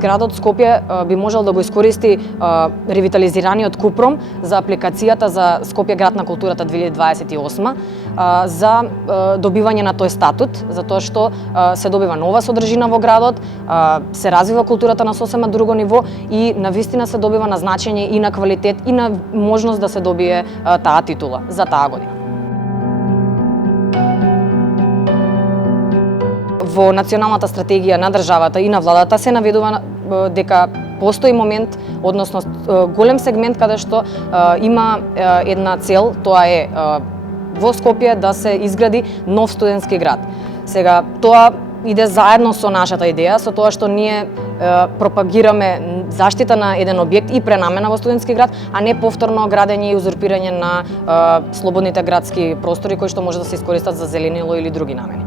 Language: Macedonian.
градот Скопје би можел да го искористи ревитализираниот Купром за апликацијата за Скопје град на културата 2028 за добивање на тој статут, затоа што се добива нова содржина во градот, се развива културата на сосема друго ниво и навистина се добива на значење и на квалитет и на можност да се добие таа титула за таа година. Во националната стратегија на државата и на владата се наведува дека постои момент, односно голем сегмент каде што има една цел, тоа е во Скопје да се изгради нов студентски град. Сега, тоа иде заедно со нашата идеја, со тоа што ние пропагираме заштита на еден објект и пренамена во студентски град, а не повторно градење и узурпирање на слободните градски простори кои што може да се искористат за зеленило или други намени.